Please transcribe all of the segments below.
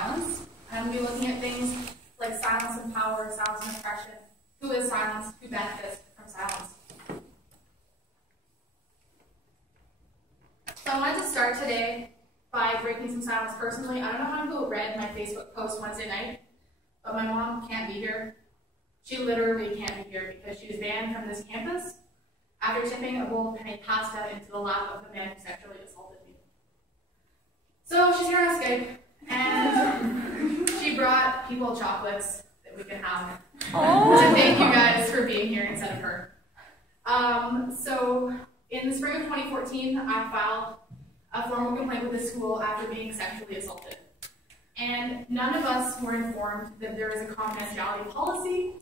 silence. And we'll be looking at things like silence and power, silence and oppression, who is silence, who benefits from silence. So I wanted to start today by breaking some silence personally. I don't know how many people read my Facebook post Wednesday night, but my mom can't be here. She literally can't be here because she was banned from this campus after tipping a bowl of penny pasta into the lap of the man who sexually assaulted me. So she's here on Skype, and she brought people chocolates that we can have. Oh. To thank you guys for being here instead of her. So in the spring of 2014, I filed a formal complaint with the school after being sexually assaulted. And none of us were informed that there is a confidentiality policy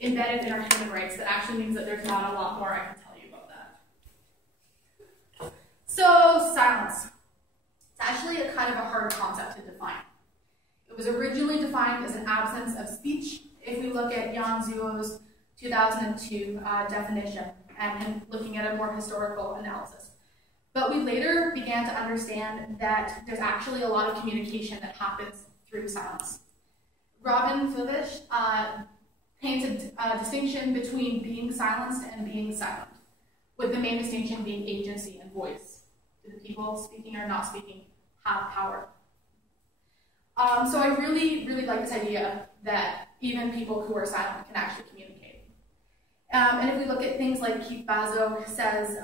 embedded in our human rights that actually means that there's not a lot more I can tell you about that. So, silence. It's actually a kind of a hard concept to define. It was originally defined as an absence of speech if we look at Yang Zuo's 2002 definition and looking at a more historical analysis. But we later began to understand that there's actually a lot of communication that happens through silence. Robin Flavish painted a distinction between being silenced and being silent, with the main distinction being agency and voice. Do the people speaking or not speaking have power? So I really, really like this idea that even people who are silent can actually communicate. And if we look at things like Keith Bazo says,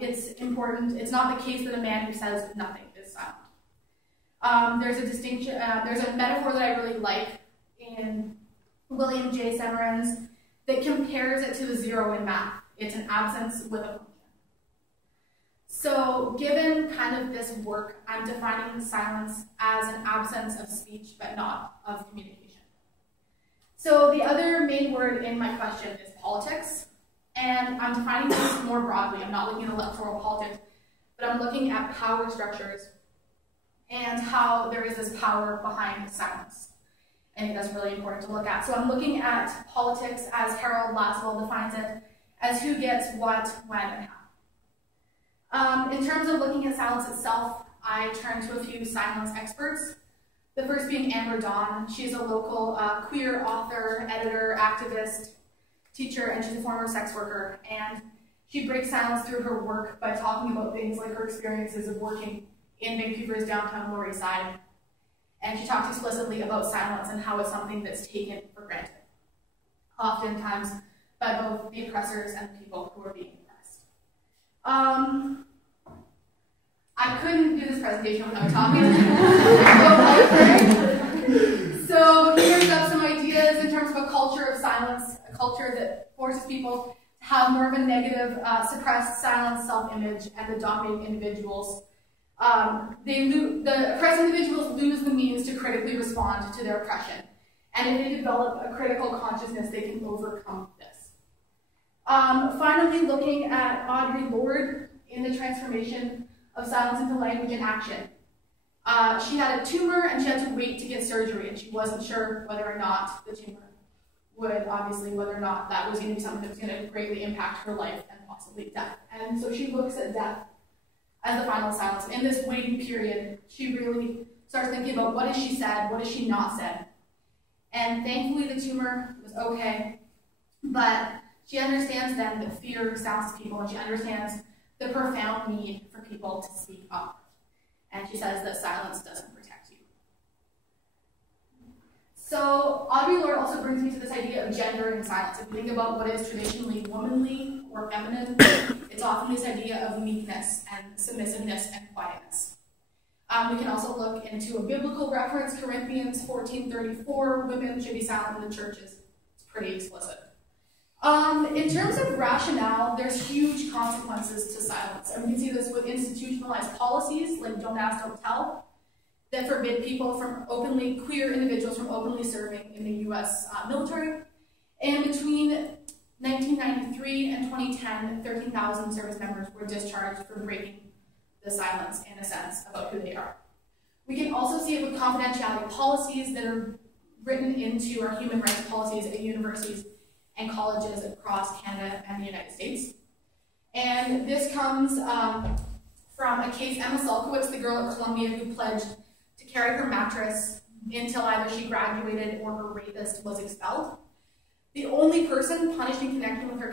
it's important, it's not the case that a man who says nothing is silent. There's a distinction, there's a metaphor that I really like in William J. Semeren's that compares it to a zero in math. It's an absence with a function. So given kind of this work, I'm defining silence as an absence of speech, but not of communication. So the other main word in my question is politics, and I'm defining this more broadly. I'm not looking at electoral politics, but I'm looking at power structures and how there is this power behind silence. I think that's really important to look at. So I'm looking at politics as Harold Lasswell defines it, as who gets what, when, and how. In terms of looking at silence itself, I turn to a few silence experts. The first being Amber Dawn. She's a local queer author, editor, activist, teacher, and she's a former sex worker. And she breaks silence through her work by talking about things like her experiences of working in Vancouver's downtown Lower East Side. And she talks explicitly about silence and how it's something that's taken for granted, oftentimes by both the oppressors and the people who are being oppressed. I couldn't do this presentation without talking about culture. So here's up some ideas in terms of a culture of silence, a culture that forces people to have more of a negative, suppressed, silenced self-image, and the dominating individuals. The oppressed individuals lose the means to critically respond to their oppression. And if they develop a critical consciousness, they can overcome this. Finally, looking at Audre Lorde in the transformation of silence into language and action. She had a tumor and she had to wait to get surgery, and she wasn't sure whether or not the tumor would, obviously, whether or not that was going to be something that was going to greatly impact her life and possibly death. And so she looks at death as the final silence. In this waiting period, she really starts thinking about what has she said, what has she not said. And thankfully the tumor was okay, but she understands then that fear silences people, and she understands the profound need for people to speak up. And she says that silence doesn't protect you. So Audre Lorde also brings me to this idea of gender and silence. If you think about what is traditionally womanly or feminine, it's often this idea of meekness and submissiveness and quietness. We can also look into a biblical reference, Corinthians 14:34, women should be silent in the churches. It's pretty explicit. In terms of rationale, there's huge consequences to silence. And we can see this with institutionalized policies like Don't Ask, Don't Tell, that forbid people from queer individuals from openly serving in the US military. And between 1993 and 2010, 13,000 service members were discharged for breaking the silence, in a sense, about who they are. We can also see it with confidentiality policies that are written into our human rights policies at universities and colleges across Canada and the United States. And this comes from a case, Emma Salkowitz, the girl at Columbia who pledged to carry her mattress until either she graduated or her rapist was expelled. The only person punished in connection with her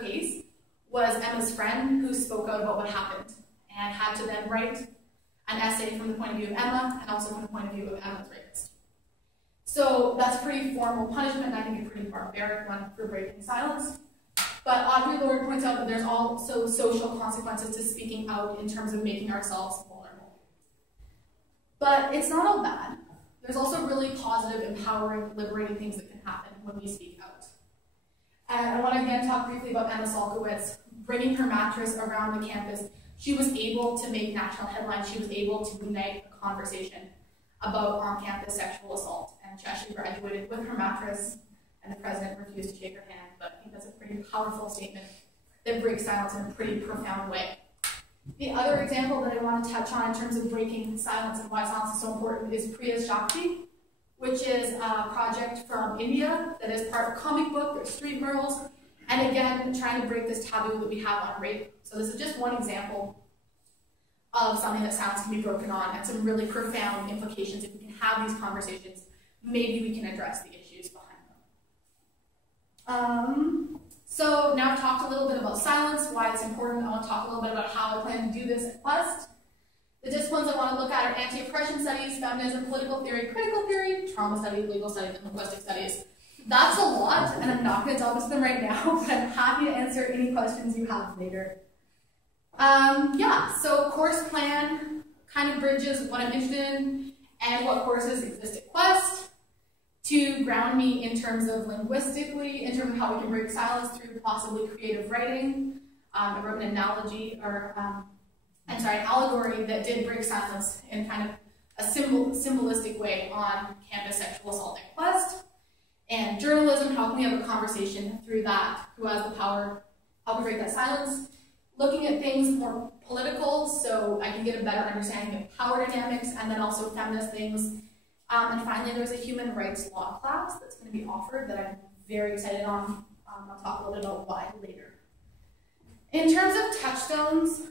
case was Emma's friend, who spoke out about what happened and had to then write an essay from the point of view of Emma and also from the point of view of Emma's rapist. So that's a pretty formal punishment, and I think a pretty barbaric one for breaking silence. But Audre Lorde points out that there's also social consequences to speaking out in terms of making ourselves vulnerable. But it's not all bad. There's also really positive, empowering, liberating things that can happen when we speak out. And I want to again talk briefly about Emma Salkowitz bringing her mattress around the campus. She was able to make national headlines. She was able to ignite a conversation about on-campus sexual assault. And she actually graduated with her mattress, and the president refused to shake her hand. But I think that's a pretty powerful statement that breaks silence in a pretty profound way. The other example that I want to touch on in terms of breaking silence and why silence is so important is Priya Shakti, which is a project from India that is part of comic book, there's street murals, and again, trying to break this taboo that we have on rape. So this is just one example of something that silence can be broken on and some really profound implications. If we can have these conversations, maybe we can address the issues behind them. So now I've talked a little bit about silence, why it's important. I want to talk a little bit about how I plan to do this at Quest. The disciplines I want to look at are anti-oppression studies, feminism, political theory, critical theory, trauma studies, legal studies, and linguistic studies. That's a lot, and I'm not going to talk about them right now, but I'm happy to answer any questions you have later. Yeah, so course plan kind of bridges what I'm interested in and what courses exist at Quest to ground me in terms of linguistically, in terms of how we can break silence through possibly creative writing. I wrote an analogy, or an allegory that did break silence in kind of a symbolistic way on campus sexual assault at Quest. And journalism, how can we have a conversation through that? Who has the power? How can we break that silence? Looking at things more political, so I can get a better understanding of power dynamics, and then also feminist things. And finally, there's a human rights law class that's going to be offered that I'm very excited on. I'll talk a little bit about why later. In terms of touchstones,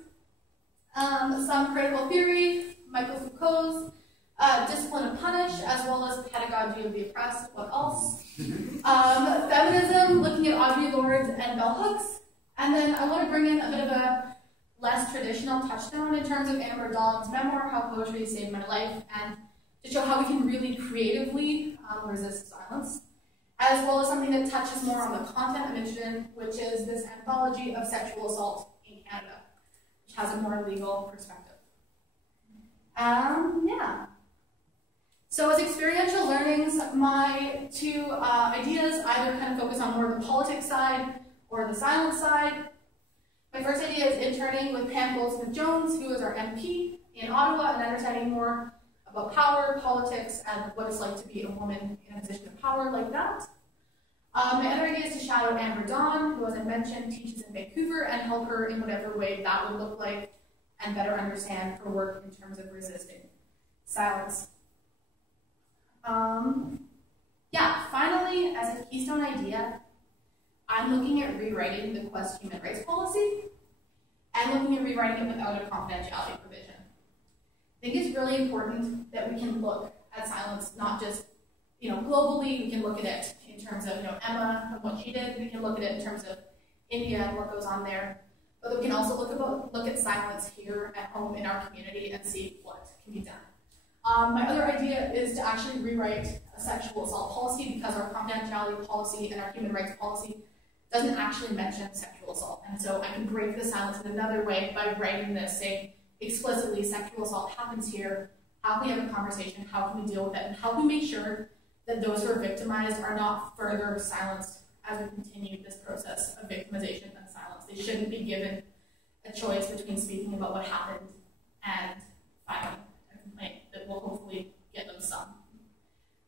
some critical theory, Michael Foucault's discipline of punish, as well as pedagogy of the oppressed. What else? Feminism, looking at Audre Lorde and bell hooks. And then I want to bring in a bit of a less traditional touchstone in terms of Amber Dahl's memoir, How Poetry Saved My Life, and to show how we can really creatively resist silence, as well as something that touches more on the content I'm interested in, which is this anthology of sexual assault in Canada, which has a more legal perspective. Yeah. So as experiential learnings, my two ideas either kind of focus on more the politics side or the silence side. My first idea is interning with Pam Goldsmith-Jones, who is our MP in Ottawa, and understanding more about power, politics, and what it's like to be a woman in a position of power like that. My other idea is to shadow Amber Dawn, who, as I mentioned, teaches in Vancouver, and help her in whatever way that would look like, and better understand her work in terms of resisting silence. Yeah, finally, as a keystone idea, I'm looking at rewriting the Quest human rights policy and looking at rewriting it without a confidentiality provision. I think it's really important that we can look at silence not just, globally. We can look at it in terms of, Emma and what she did. We can look at it in terms of India and what goes on there. But we can also look at silence here at home in our community and see what can be done. My other idea is to actually rewrite a sexual assault policy, because our confidentiality policy and our human rights policy doesn't actually mention sexual assault. And so I can break the silence in another way by writing this, saying explicitly sexual assault happens here, how can we have a conversation, how can we deal with it, and how can we make sure that those who are victimized are not further silenced as we continue this process of victimization and silence. They shouldn't be given a choice between speaking about what happened and filing a complaint that will hopefully get them some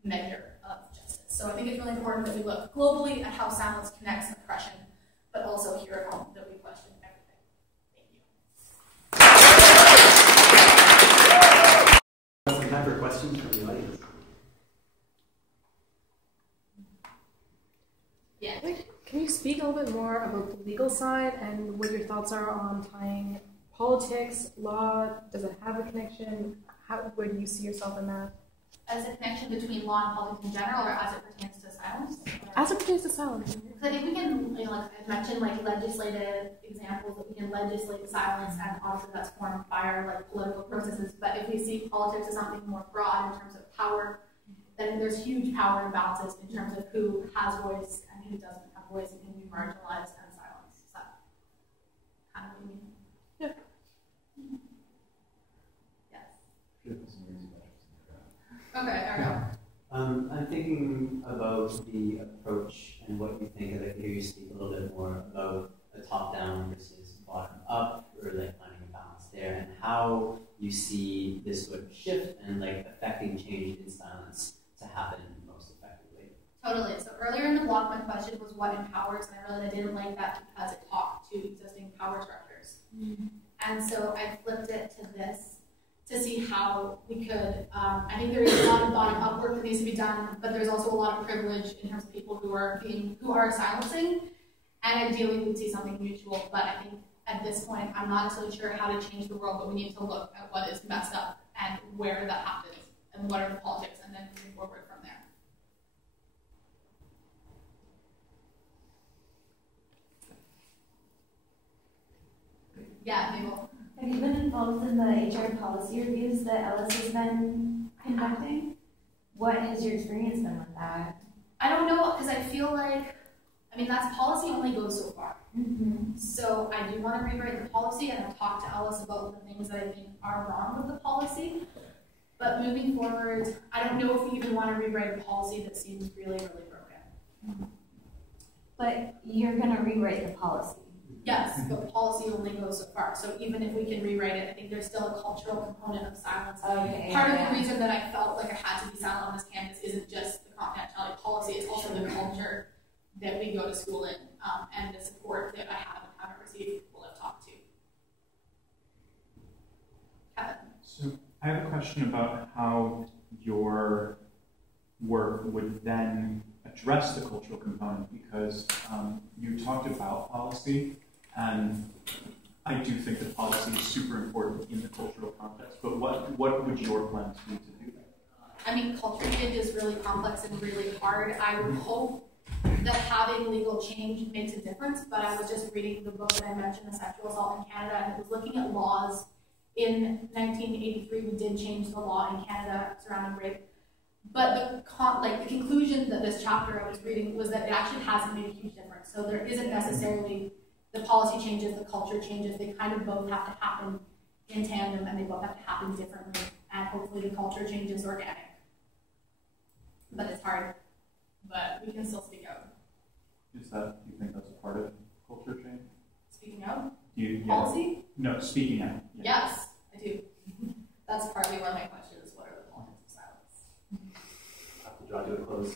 measure of justice. So I think it's really important that we look globally at how silence connects and oppression, but also here at home that we question everything. Thank you. Some time for questions from the audience. Yeah. Can you speak a little bit more about the legal side and what your thoughts are on tying politics, law? Does it have a connection? Where do you see yourself in that? as a connection between law and politics in general, or as it pertains to silence? As it pertains to silence. Because I think we can, like I mentioned, like legislative examples that we can legislate silence, and obviously that's formed by our like political processes. But if we see politics as something more broad in terms of power, then there's huge power imbalances in terms of who has voice and who doesn't have voice and can be marginalized and silenced. Is that kind of what you mean? Yeah. Yes. Okay, there we go. I'm thinking about the approach and what you think. I'd like to hear you speak a little bit more about a top-down versus bottom-up, or like finding a balance there, and how you see this sort of shift and like affecting change in silence to happen most effectively. Totally. So earlier in the block, my question was what empowers, and I realized I didn't like that because it talked to existing power structures. Mm-hmm. And so I flipped it to this to see how we could, I think there is a lot of bottom-up work that needs to be done, but there's also a lot of privilege in terms of people who are silencing, and ideally we'd see something mutual, but I think at this point I'm not necessarily sure how to change the world, but we need to look at what is messed up and where that happens, and what are the politics, and then moving forward from there. Yeah, Mabel. Have you been involved in the HR policy reviews that Ellis has been conducting? What has your experience been with that? I don't know, because I feel like, that's policy only goes so far. Mm-hmm. So I do want to rewrite the policy, and I've talked to Ellis about the things that I think are wrong with the policy. But moving forward, I don't know if we even want to rewrite a policy that seems really, really broken. Mm-hmm. But you're going to rewrite the policy. Yes, but policy only goes so far. So even if we can rewrite it, I think there's still a cultural component of silence. Okay, Part of the reason that I felt like I had to be silent on this campus isn't just the confidentiality policy, it's also the culture that we go to school in, and the support that I have and haven't received people I've talked to. Kevin. So I have a question about how your work would then address the cultural component, because you talked about policy, and I do think that policy is super important in the cultural context, but what would your plans be to do that? Culture change is really complex and really hard. I would hope that having legal change makes a difference, but I was just reading the book that I mentioned, The Sexual Assault in Canada, and it was looking at laws. In 1983, we did change the law in Canada surrounding rape. But the conclusion that this chapter I was reading was that it actually hasn't made a huge difference. So there isn't necessarily the policy changes, the culture changes. They kind of both have to happen in tandem, and they both have to happen differently. And hopefully the culture change is organic. But it's hard. But we can still speak out. Do you think that's a part of culture change? Speaking out? Policy? No, speaking out. Yeah. Yes, I do. That's partly why my question is, what are the politics of silence? I have to draw to a close.